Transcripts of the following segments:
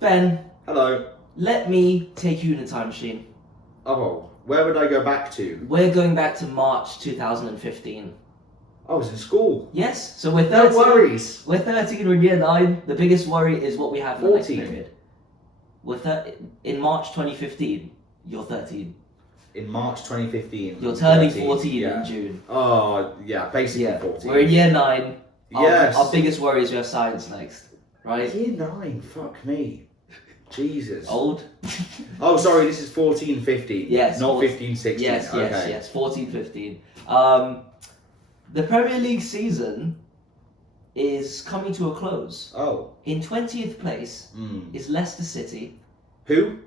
Ben, Hello. let me take you in a time machine. Oh, where would I go back to? We're going back to March 2015. I was in school. Yes, so we're No 13. worries. We're 13, we're in year 9. The biggest worry is what we have in the next 14. period. In March 2015, you're 13. In March 2015. You're turning 13, 14 yeah. in June. Oh, yeah, basically Yeah, 14. we're in year 9. Yes. Our biggest worry is we have science next, right? Year 9, fuck me. Jesus. Old? Oh, sorry, this is 14, 15. Yes. Not 15, 16. Yes, okay. yes, 14, 15. The Premier League season is coming to a close. Oh. In 20th place is Leicester City. Who?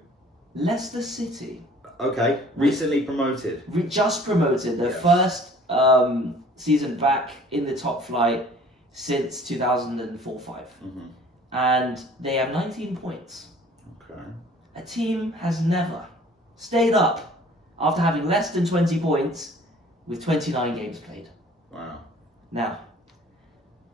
Leicester City. Okay. Recently promoted. Just promoted. Their Yes. first season back in the top flight since 2004-05. And they have 19 points. Okay. A team has never stayed up after having less than 20 points with 29 games played. Wow. Now,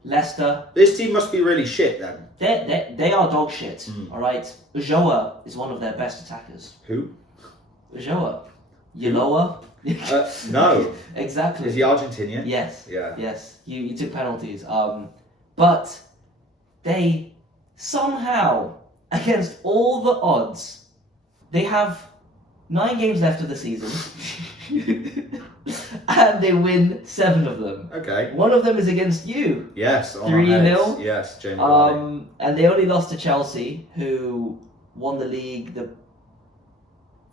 Leicester, This team must be really shit then. they are dog shit, all right? Ulloa is one of their best attackers. Who? Ulloa. Ulloa? No. Exactly. Is he Argentinian? Yes. Yeah. Yes. You took penalties. But they somehow, against all the odds, they have 9 games left of the season. And they win 7 of them. Okay. One of them is against you. Yes. On our 3-0. heads. Yes, Jamie Vardy. And they only lost to Chelsea, who won the league.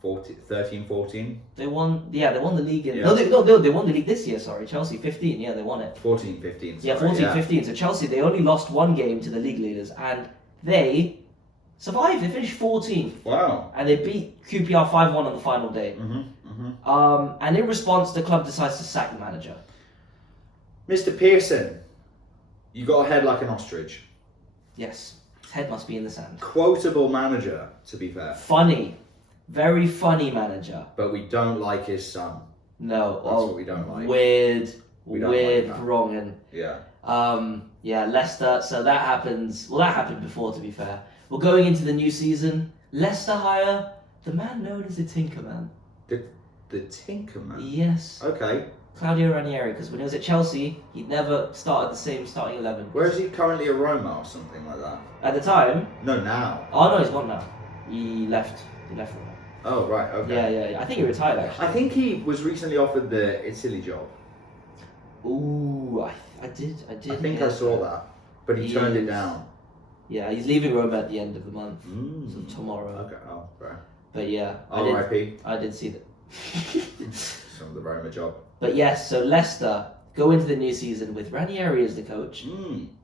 13, 14? They won the league. Yeah. They won the league this year. Sorry, Chelsea 15. Yeah, they won it. 14, 15. Yeah, sorry, 14, 15. So Chelsea, they only lost 1 game to the league leaders, and they survived. They finished 14th, Wow. and they beat QPR 5-1 on the final day. And in response, the club decides to sack the manager. Mr. Pearson, you got a head like an ostrich. Yes, his head must be in the sand. Quotable manager, to be fair. Funny, very funny manager. But we don't like his son. No, That's what we don't like. Weird, We don't like that. wrong, and Yeah. Leicester. So that happens. Well, that happened before, to be fair. We're going into the new season. Leicester hire the man known as the Tinkerman. The Tinkerman? Yes, Okay. Claudio Ranieri. Because when he was at Chelsea, he'd never started the same starting 11. Where is he currently at Roma or something like that? At the time, No, now. oh no, he's gone now. He left. Roma. Oh, right, okay. Yeah. I think he retired actually. I think he was recently offered the Italy job. Ooh, I did. I think I saw that. But he turned it down. Yeah, he's leaving Roma at the end of the month. So tomorrow. Okay, oh, right. But yeah, R.I.P. I did see that. Some of the Roma job. But yes, so Leicester go into the new season with Ranieri as the coach.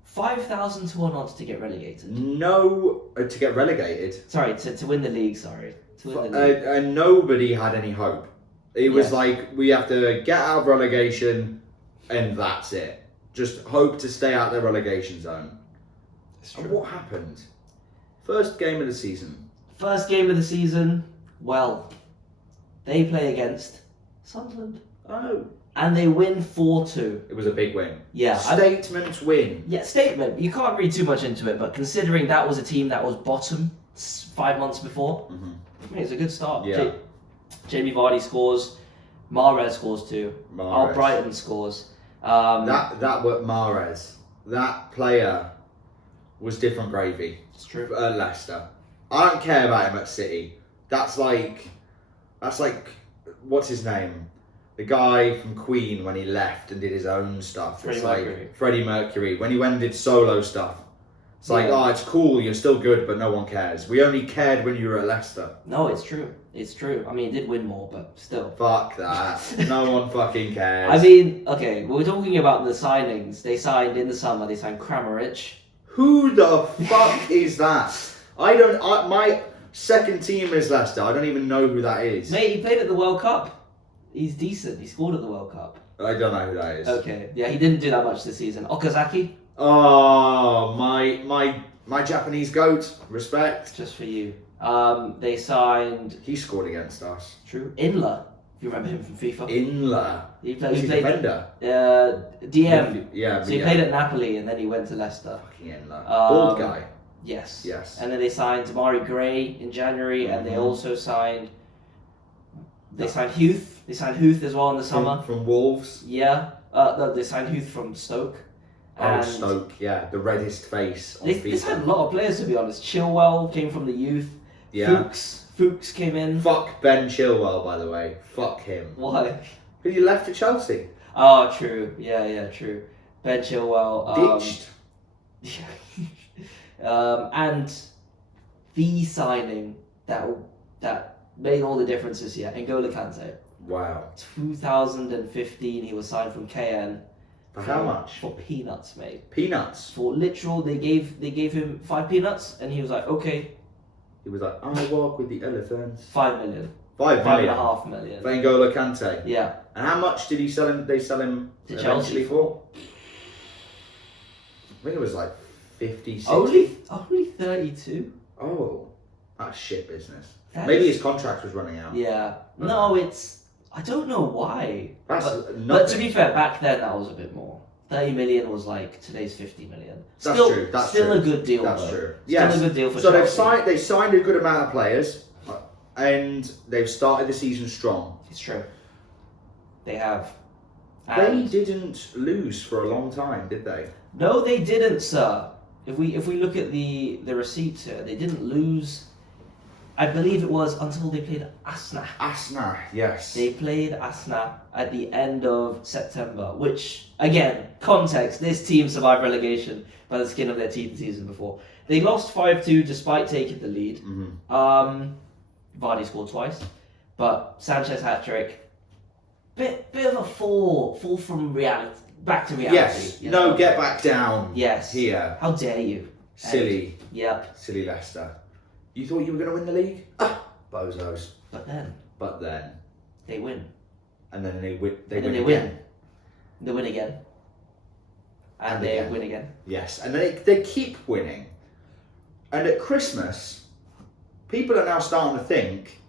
5,000 to 1 odds to get relegated. No, to get relegated. Sorry, to win the league. Sorry, to win the league. And nobody had any hope. It was Yes. like, we have to get out of relegation, and that's it. Just hope to stay out the relegation zone. And what happened? First game of the season. First game of the season. Well, they play against Sunderland. Oh. And they win 4-2. It was a big win. Yeah. Statement win. Yeah, statement. You can't read too much into it, but considering that was a team that was bottom 5 months before, I mean, it's a good start. Yeah. Jamie Vardy scores. Mahrez scores too. Mahrez. Brighton scores. That was Mahrez. That player was different gravy. It's true. At Leicester. I don't care about him at City. That's like, what's his name? The guy from Queen when he left and did his own stuff. Freddie It's Mercury. like Freddie Mercury. When he went and did solo stuff. It's like, oh, it's cool, you're still good, but no one cares. We only cared when you were at Leicester. No, it's true. It's true. I mean, it did win more, but still. Fuck that. No one fucking cares. I mean, okay, we're talking about the signings. They signed in the summer, they signed Kramaric. Who the fuck is that? My second team is Leicester. I don't even know who that is. Mate, he played at the World Cup. He's decent. He scored at the World Cup. I don't know who that is. Okay. Yeah, he didn't do that much this season. Okazaki? Oh, my Japanese goat. Respect. Just for you. They signed... He scored against us. True. Inler. If you remember him from FIFA. Inler. He Was he played defender? DM. Yeah. So he played at Napoli and then he went to Leicester. Fucking Inler. Bald guy. Yes. Yes. And then they signed Damari Gray in January, and they also signed. They signed Huth. They signed Huth as well in the summer. From Wolves. Yeah. No, they signed Huth from Stoke. Oh, Stoke, yeah, the reddest face on They signed a lot of players, to be honest. Chilwell came from the youth. Yeah. Fuchs came in. Fuck Ben Chilwell, by the way. Fuck him. Why? Because he left to Chelsea. Oh, true. Yeah, true. Ben Chilwell. Ditched. And the signing that made all the difference this year, N'Golo Kante. Wow. 2015, he was signed from KN. For how much? For peanuts, mate. Peanuts. For literal, they gave him 5 peanuts, and he was like, okay. He was like, I walk with the elephants. 5 million. 5 million. 5.5 million. For N'Golo Kante. Yeah. And how much did he sell him? They sell him To eventually Chelsea for? I think it was like 50, 60. Only 32. Oh, that's shit business. That Maybe is- his contract was running out. Yeah. No, I don't know why. That's But nothing. to be fair, back then that was a bit more. 30 million was like today's 50 million. That's Still, true. That's still true. a good deal. That's though. true. Still Yes. a good deal for So Chelsea. they signed a good amount of players, and they've started the season strong. It's true. They have. They And didn't lose for a long time, did they? no, they didn't, sir. If we look at the receipts here, they didn't lose. I believe it was until they played Asna. Asna, yes. They played Asna at the end of September, which, again, context, this team survived relegation by the skin of their teeth the season before. They lost 5-2 despite taking the lead. Mm-hmm. Vardy scored twice, but Sanchez hat-trick. Bit of a fall from reality, back to reality. Yes. you No, know? get back down. Yes. Here. How dare you? Silly. Yep. Silly Leicester. You thought you were going to win the league? Ah, bozos. But then But then. they win. And then they win. And then win they again. win. They win again. And they again. win again. Yes, and they keep winning. And at Christmas, people are now starting to think,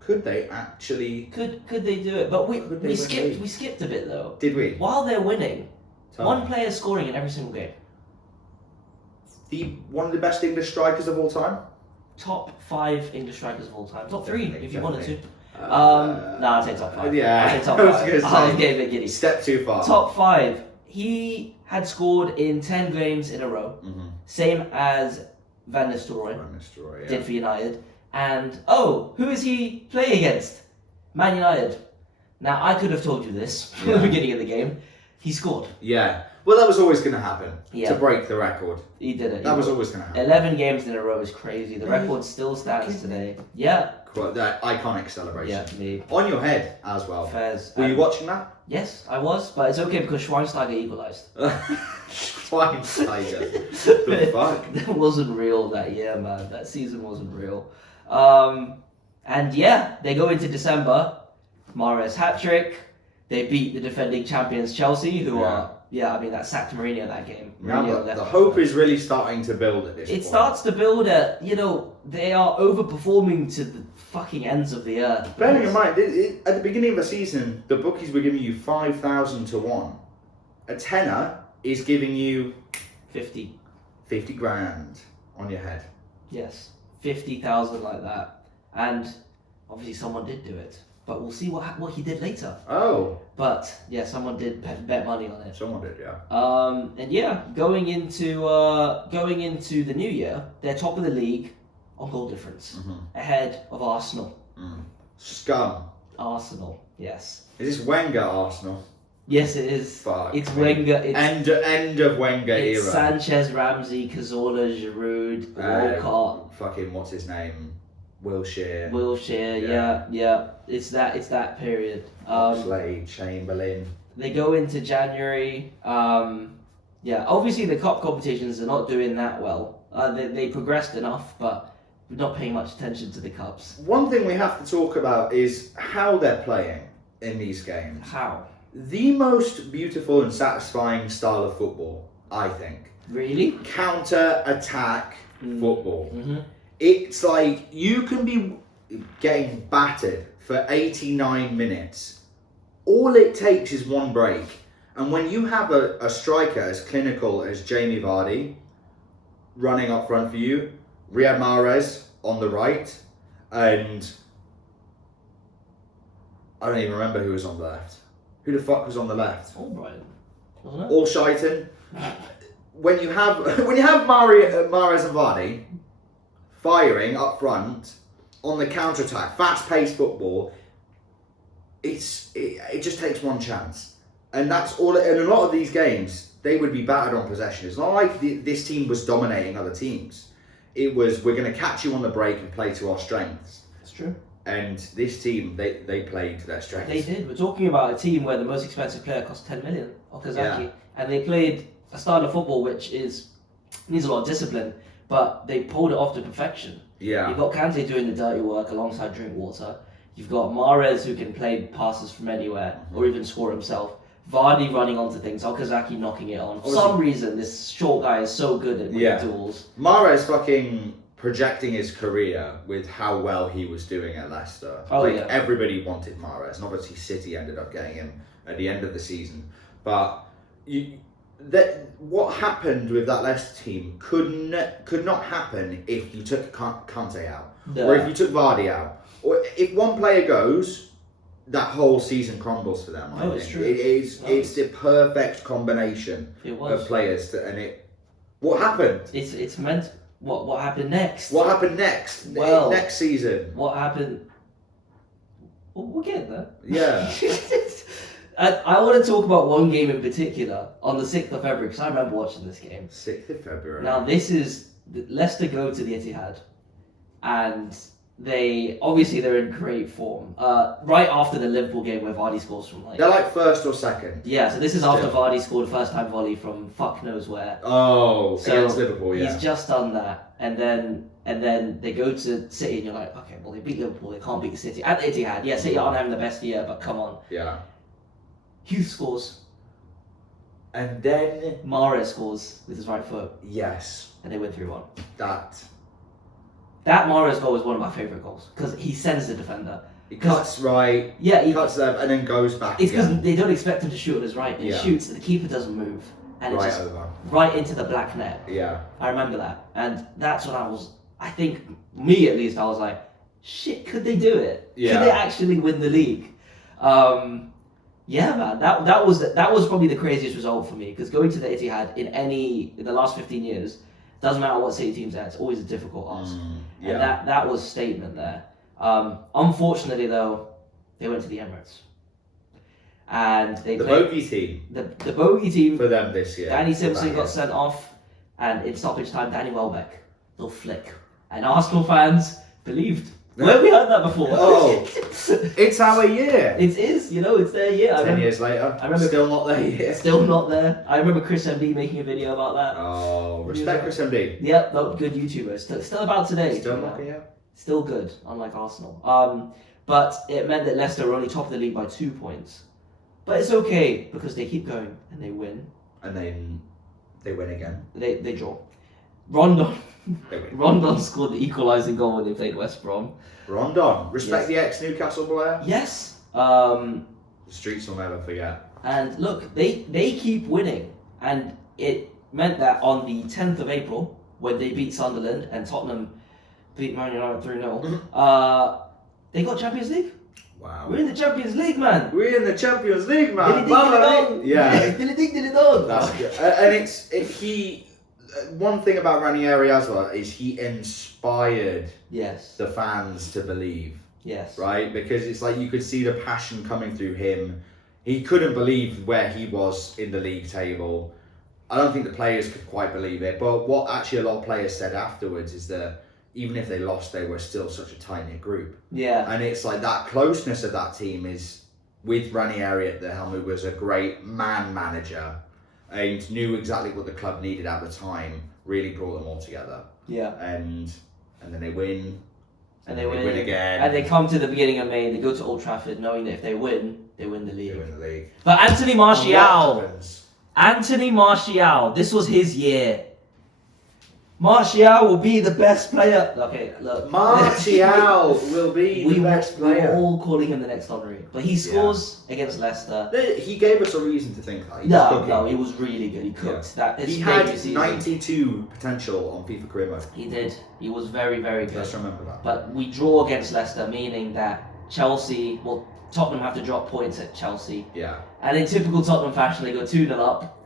could they actually? Could they do it? But Could they we win skipped the league? we skipped a bit though. Did we? While they're winning, Tell one me. player is scoring in every single game. One of the best English strikers of all time. Top 5 English strikers of all time. Top 3 Definitely, if you wanted to. definitely. No, I'd say top 5. Yeah, I'd say top I was 5. gonna say, I was getting a bit giddy. Step too far. Top 5. He had scored in 10 games in a row. Mm-hmm. Same as Van Nistelrooy Yeah. did for United. And, who is he playing against? Man United. Now, I could have told you this from the Yeah. beginning of the game. He scored. Yeah. Well, that was always going to happen. Yeah. To break the record. He did it. That was always going to happen. 11 games in a row is crazy. The Really? record still stands today. Yeah. Quite that iconic celebration. Yeah, me. On your head as well. Fairs. Were you watching that? Yes, I was, but it's okay because Schweinsteiger equalised. Schweinsteiger. The fuck? That wasn't real that year, man. That season wasn't real. And yeah, they go into December. Mahrez hat-trick. They beat the defending champions Chelsea, who that sacked Mourinho that game. Now Mourinho the left hope is really starting to build at this point. It starts to build at, they are overperforming to the fucking ends of the earth. Bearing in mind, at the beginning of the season, the bookies were giving you 5,000 to 1. A tenner is giving you 50. 50 grand on your head. Yes. 50,000 like that. And obviously someone did do it. But we'll see what he did later. Oh. But yeah, someone did bet money on it. Someone did, yeah. And yeah, going into the new year, they're top of the league on goal difference, ahead of Arsenal. Scum. Arsenal, yes. Is this Wenger Arsenal? Yes, it is. Fuck. It's Wenger. It's End of Wenger it's era. Sanchez, Ramsey, Cazorla, Giroud, Walcott, Fucking what's his name? Wilshere. Yeah. It's that period. Slade, Chamberlain. They go into January. Obviously the cup competitions are not doing that well. They progressed enough, but we're not paying much attention to the cups. One thing we have to talk about is how they're playing in these games. How? The most beautiful and satisfying style of football, I think. Really? Counter-attack football. Mm-hmm. It's like you can be getting battered for 89 minutes. All it takes is one break. And when you have a striker as clinical as Jamie Vardy, running up front for you, Riyad Mahrez on the right, and I don't even remember who was on the left. Who the fuck was on the left? Albright, wasn't it? All Shaitan. When you have Mahrez and Vardy firing up front on the counter attack, fast paced football, it just takes one chance, and that's all. In a lot of these games, they would be battered on possession. It's not like this team was dominating other teams. It was, we're going to catch you on the break and play to our strengths. That's true. And this team, they played to their strengths. They did. We're talking about a team where the most expensive player cost 10 million, Okazaki, and they played a style of football which needs a lot of discipline, but they pulled it off to perfection. Yeah. You've got Kante doing the dirty work alongside Drinkwater. You've got Mahrez who can play passes from anywhere or even score himself. Vardy running onto things, Okazaki knocking it on. For some reason, this short guy is so good at winning duels. Mahrez fucking projecting his career with how well he was doing at Leicester. Everybody wanted Mahrez, and obviously City ended up getting him at the end of the season. But what happened with that Leicester team could not happen if you took Kante out, or if you took Vardy out, or if one player goes, that whole season crumbles for them. I think. It's true. It's the perfect combination of players, what happened? It's meant. What happened next? What happened next? Well, next season. What happened? We'll get there. Yeah. I want to talk about one game in particular on the 6th of February because I remember watching this game. 6th of February. Now this is Leicester go to the Etihad, and they're in great form. Right after the Liverpool game where Vardy scores from they're like first or second. Yeah, so this is after Vardy scored a first time volley from fuck knows where. Oh, so against Liverpool, yeah. He's just done that, and then they go to City, and you're like, okay, well they beat Liverpool, they can't beat City at the Etihad. Yeah, City aren't having the best year, but come on. Yeah. Hughes scores. And then Mahrez scores with his right foot. Yes. And they win 3-1. That Mahrez goal is one of my favourite goals because he sends the defender. He cuts right. Yeah, he cuts left and then goes back. It's because they don't expect him to shoot on his right. He shoots, and the keeper doesn't move, and right it's just over, right into the black net. Yeah, I remember that, and that's when I think me at least, I was like, shit, could they do it? Yeah. Could they actually win the league? Yeah, man, that was probably the craziest result for me because going to the Etihad in the last 15 years. Doesn't matter what City team's at, it's always a difficult ask. Yeah. And that was a statement there. Unfortunately, though, they went to the Emirates. And they played bogey team. The bogey team. For them this year. Danny Simpson got sent off, and in stoppage time, Danny Welbeck. Little flick. And Arsenal fans believed. Where have we heard that before? Oh, it's our year. It is, it's their year. 10 years later, I remember still not there yet. Still not there. I remember Chris MD making a video about that. Oh, respect Chris MD. Yep, good YouTuber. Still about today. Still not here. Still good, unlike Arsenal. But it meant that Leicester were only top of the league by 2 points. But it's okay because they keep going and they win. And then they win again. They draw. Rondon scored the equalising goal when they played West Brom. Rondon, respect the ex-Newcastle player. Yes. The streets will never forget. And look, they keep winning, and it meant that on the 10th of April, when they beat Sunderland and Tottenham beat Man United 3-0, they got Champions League. Wow. We're in the Champions League, man. We're in the Champions League, man. Yeah. That's good. And one thing about Ranieri as well is he inspired the fans to believe. Yes. Right? Because it's like you could see the passion coming through him. He couldn't believe where he was in the league table. I don't think the players could quite believe it. But what actually a lot of players said afterwards is that even if they lost, they were still such a tight-knit group. Yeah. And it's like that closeness of that team is, with Ranieri at the helm, who was a great manager and knew exactly what the club needed at the time, really brought them all together. Yeah. And then they win. And they win again. And they come to the beginning of May, they go to Old Trafford knowing that if they win, they win the league. They win the league. But Anthony Martial, this was his year. Martial will be the best player. Okay, look. Martial will be the best We were player. all calling him the next Henry. But he scores against Leicester. He gave us a reason to think that. No, he was really good. He cooked. He had 92 potential on FIFA career mode. He did. He was very, very good. Let's remember that. But we draw against Leicester, meaning that Tottenham have to drop points at Chelsea. Yeah. And in typical Tottenham fashion, they go 2-0 up.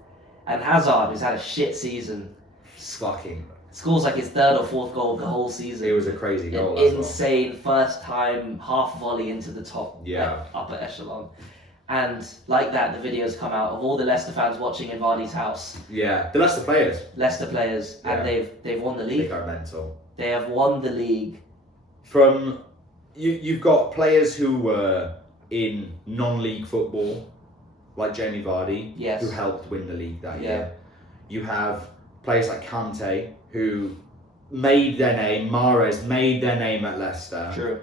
And Hazard, who's had a shit season, scores like his third or fourth goal of the whole season. It was a crazy goal. Insane first time half volley into the top upper echelon. And like that, the videos come out of all the Leicester fans watching in Vardy's house. Yeah, the Leicester players. And they've won the league. They go mental. They have won the league. From you've got players who were in non-league football, like Jamie Vardy, who helped win the league that year. You have players like Kante, who made their name. Mahrez made their name at Leicester. True.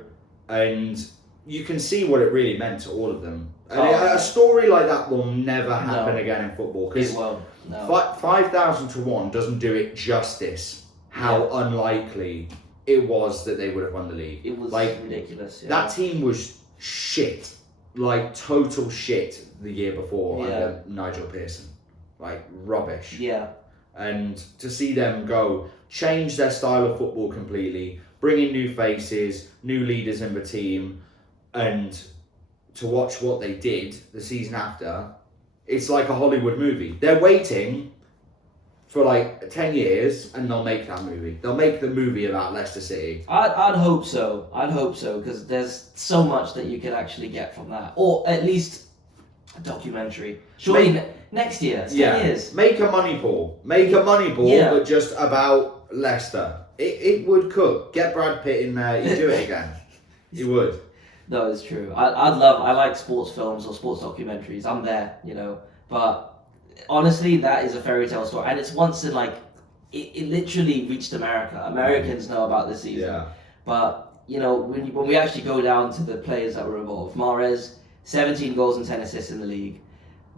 And you can see what it really meant to all of them. And a story like that will never happen again in football. It won't. No. 5,000 to 1 doesn't do it justice how unlikely it was that they would have won the league. It was ridiculous. Yeah. That team was shit. Like total shit the year before under Nigel Pearson. Like rubbish. Yeah. And to see them go, change their style of football completely, bring in new faces, new leaders in the team, and to watch what they did the season after, it's like a Hollywood movie. They're waiting for like 10 years and they'll make that movie. They'll make the movie about Leicester City. I'd hope so. Because there's so much that you could actually get from that. Or at least a documentary. Surely next year, it's 10 years. Make a money pool. But just about Leicester. It would cook. Get Brad Pitt in there, he'd do it again. He would. No, it's true. I like sports films or sports documentaries. I'm there, But honestly, that is a fairy tale story. And it's once in it literally reached America. Americans know about this season. Yeah. But, when we actually go down to the players that were involved, Mahrez, 17 goals and 10 assists in the league.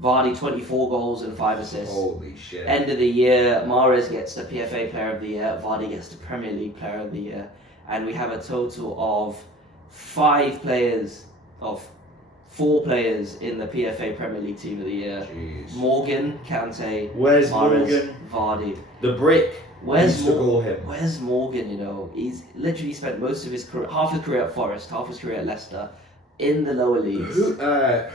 Vardy, 24 goals and 5 assists. Holy shit. End of the year, Mahrez gets the PFA Player of the Year. Vardy gets the Premier League Player of the Year. And we have a total of 4 players in the PFA Premier League Team of the Year. Jeez. Morgan, Kante, Where's Mahrez, Morgan? Vardy. The brick. Where's Morgan? Where's Morgan? He's literally spent most of his career, half his career at Forest, half his career at Leicester, in the lower leagues.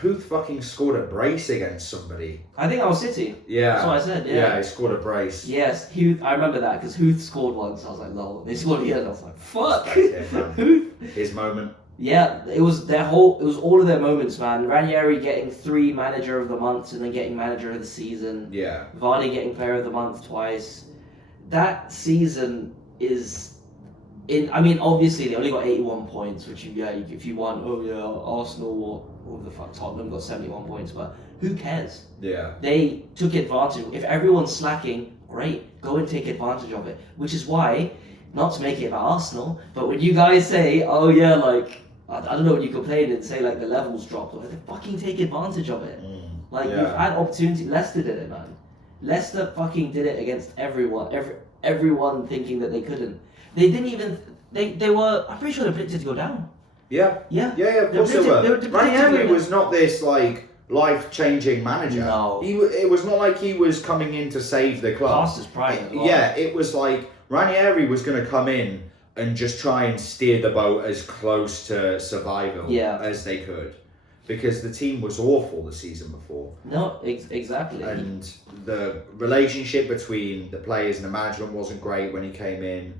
Who fucking scored a brace against somebody? I think that was City. Yeah. That's what I said, Yeah, he scored a brace. Yes, I remember that because Huth scored once. I was like, lol. They scored again. I was like, fuck. Huth. His moment. Yeah, it was all of their moments, man. Ranieri getting 3 Manager of the Month and then getting Manager of the Season. Yeah. Vardy getting Player of the Month twice. That season is... obviously they only got 81 points, which if you want, Arsenal or the fuck, Tottenham got 71 points, but who cares? Yeah. They took advantage. If everyone's slacking, great, go and take advantage of it. Which is why, not to make it about Arsenal, but when you guys say, I don't know when you complain and say the levels dropped, they fucking take advantage of it. You've had opportunity. Leicester did it, man. Leicester fucking did it against everyone. Everyone thinking that they couldn't. They didn't even. They were. I'm pretty sure they predicted to go down. Yeah. Of course they were. Ranieri was not this life-changing manager. No. It was not like he was coming in to save the club. Past his prime. It was like Ranieri was going to come in and just try and steer the boat as close to survival as they could. Because the team was awful the season before. No, exactly. And the relationship between the players and the management wasn't great when he came in.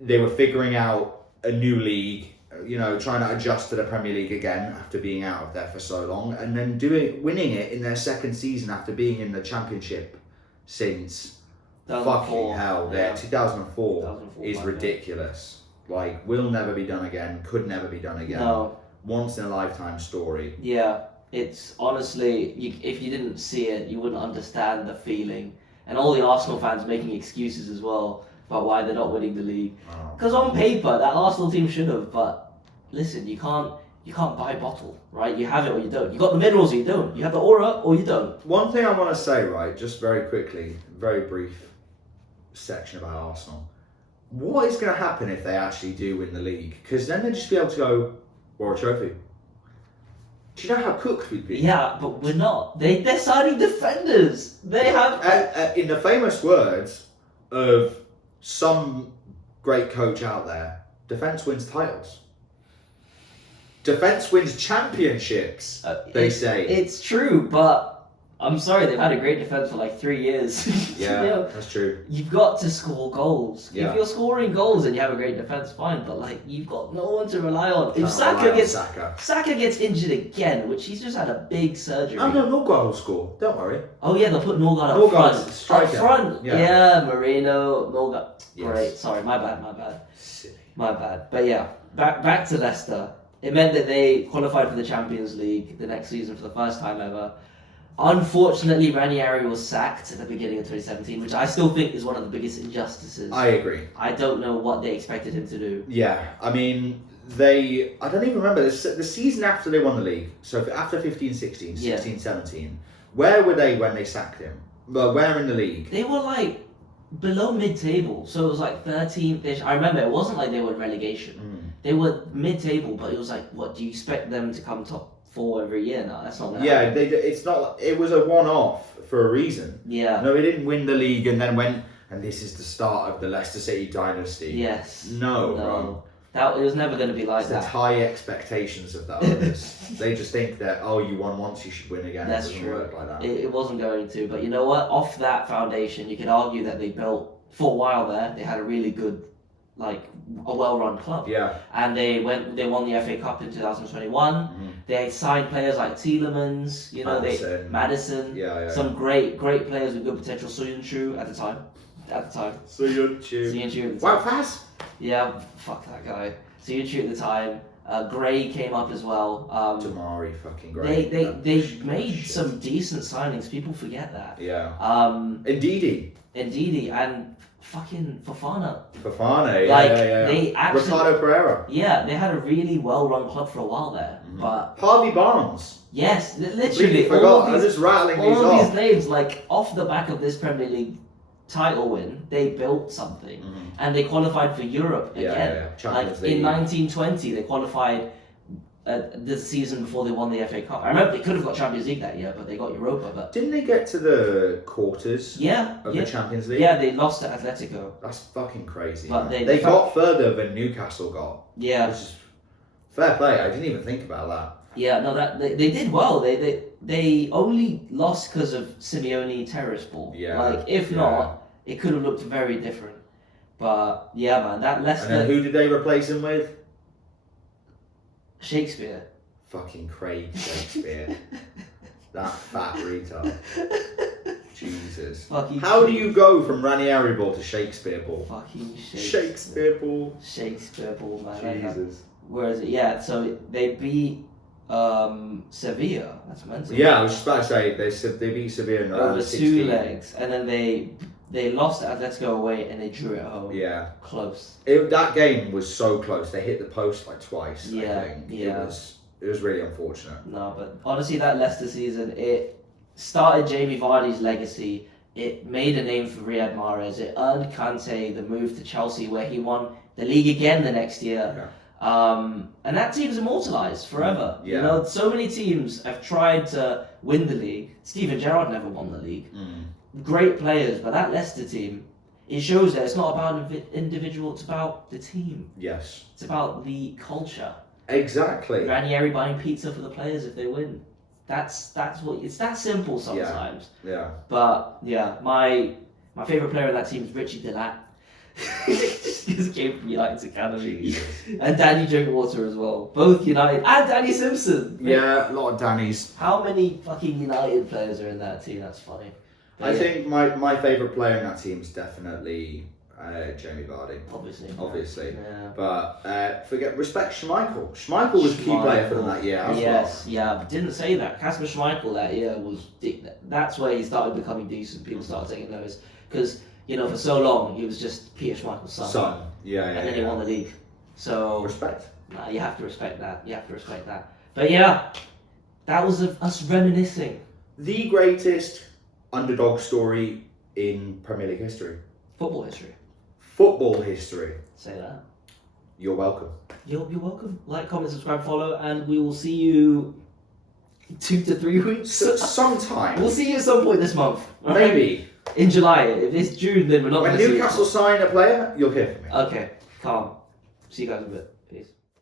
They were figuring out a new league, trying to adjust to the Premier League again after being out of there for so long, and then winning it in their second season after being in the Championship since 2004 is ridiculous. Will never be done again, could never be done again. No. Once in a lifetime story. Yeah, it's honestly, if you didn't see it, you wouldn't understand the feeling. And all the Arsenal fans making excuses as well about why they're not winning the league. Because on paper, that Arsenal team should have, but listen, you can't buy bottle, right? You have it or you don't. You got the minerals or you don't. You have the aura or you don't. One thing I want to say, right, just very quickly, very brief. section about Arsenal. What is going to happen if they actually do win the league? Because then they'll just be able to go, "War a trophy." Do you know how cooked we'd be? Yeah, but we're not. They're signing defenders. They have. In the famous words of some great coach out there, defense wins titles. Defense wins championships, they say. It's true, but I'm sorry, they've had a great defense for like 3 years. Yeah, you know, that's true. you've got to score goals. Yeah. If you're scoring goals and you have a great defense, fine, but like you've got no one to rely on. If Can't rely on Saka gets injured again, which he's just had a big surgery. Oh no, Norgard will score. Don't worry. Oh yeah, they'll put Norgard up front. Striker. Up front. Yeah, Moreno, Norgard. Yes. Great. Sorry, my bad. Silly. My bad. But yeah, back to Leicester. It meant that they qualified for the Champions League the next season for the first time ever. Unfortunately, Ranieri was sacked at the beginning of 2017, which I still think is one of the biggest injustices. I agree. I don't know what they expected him to do. Yeah, I mean, I don't even remember, the season after they won the league, so after 15-16, 16-17, where were they when they sacked him? Well, where in the league? They were like below mid-table, so it was like 13th-ish. I remember it wasn't like they were in relegation. They were mid-table, but it was like, what, do you expect them to come top 4 every year now? That's not gonna happen. It's not. It was a one-off for a reason. Yeah. No, they didn't win the league and then went, and this is the start of the Leicester City dynasty. Yes. No. It was never going to be like it's that. the high expectations of the owners. They just think that, oh, you won once, you should win again. That's it doesn't true. work like that. It wasn't going to, but you know what? Off that foundation, you could argue that they built, for a while there, they had a really good, like, a well-run club. Yeah. And they won the FA Cup in 2021. They signed players like Tielemans, Maddison. Yeah. Some great players with good potential. Soyuncu at the time. Soyuncu. Wow, fast. Yeah, fuck that guy. Soyuncu at the time. Gray came up as well. Tamari, fucking great. They made some decent signings. People forget that. Yeah. Ndidi and fucking Fofana. Yeah. They actually, Ricardo Pereira. Yeah, they had a really well-run club for a while there. But Harvey Barnes. yes, literally. Completely forgot. I'm just rattling these off. All these names, like off the back of this Premier League title win, they built something, and they qualified for Europe again. Champions like League. in 1920, they qualified the season before they won the FA Cup. I remember they could have got Champions League that year, but they got Europa. But didn't they get to the quarters? of the Champions League. Yeah, they lost to Atletico. That's fucking crazy. But they got further than Newcastle got. Yeah, which is fair play. I didn't even think about that. Yeah, no, that they did well. They only lost because of Simeone terrorist ball. Yeah. Like if not, it could have looked very different. But yeah, man, that Leicester. And then who did they replace him with? Shakespeare. Fucking Craig Shakespeare. That fat retard. Jesus. How do you go from Ranieri ball to Shakespeare ball? Fucking Shakespeare ball. Shakespeare ball, man. Jesus. Where is it? Yeah, so they beat Sevilla. That's mental. Yeah, I was just about to say they beat Sevilla in over 16. 2 legs, and then they lost at Atletico away and they drew at home. Yeah. Close. That game was so close. They hit the post like twice. Yeah. I think. Yeah. It was really unfortunate. No, but honestly, that Leicester season, it started Jamie Vardy's legacy. It made a name for Riyad Mahrez. It earned Kante the move to Chelsea, where he won the league again the next year. Yeah. And that team's immortalised forever. Yeah. You know, so many teams have tried to win the league. Steven Gerrard never won the league. Great players, but that Leicester team, it shows that it's not about an individual, it's about the team. Yes. It's about the culture. Exactly. Ranieri buying pizza for the players if they win. That's what it's that simple sometimes. Yeah. But yeah, my favourite player in that team is Richie Delat. Just came from United's academy. Jesus. And Danny Drinkwater as well. Both United. And Danny Simpson. Yeah, a lot of Danny's. How many fucking United players are in that team? That's funny. But I think my favourite player in that team is definitely Jamie Vardy. Obviously. Yeah. But respect Schmeichel. Schmeichel was a key player for them that year as yes, yeah, but didn't say that. Kasper Schmeichel that year that's where he started becoming decent. People started taking notice. Because, you know, for so long, he was just Peter Schmeichel's son. Yeah. And then he won the league. So... Respect. Nah, you have to respect that. But yeah, that was us reminiscing. The greatest underdog story in Premier League history. Football history. Football history. Say that. You're welcome. You're welcome. Like, comment, subscribe, follow, and we will see you in 2 to 3 weeks. Sometime. We'll see you at some point this month. Maybe. In July. If it's June, then we're not When going to see you. Newcastle sign a player, you'll hear from me. Okay, calm. See you guys in a bit. Peace.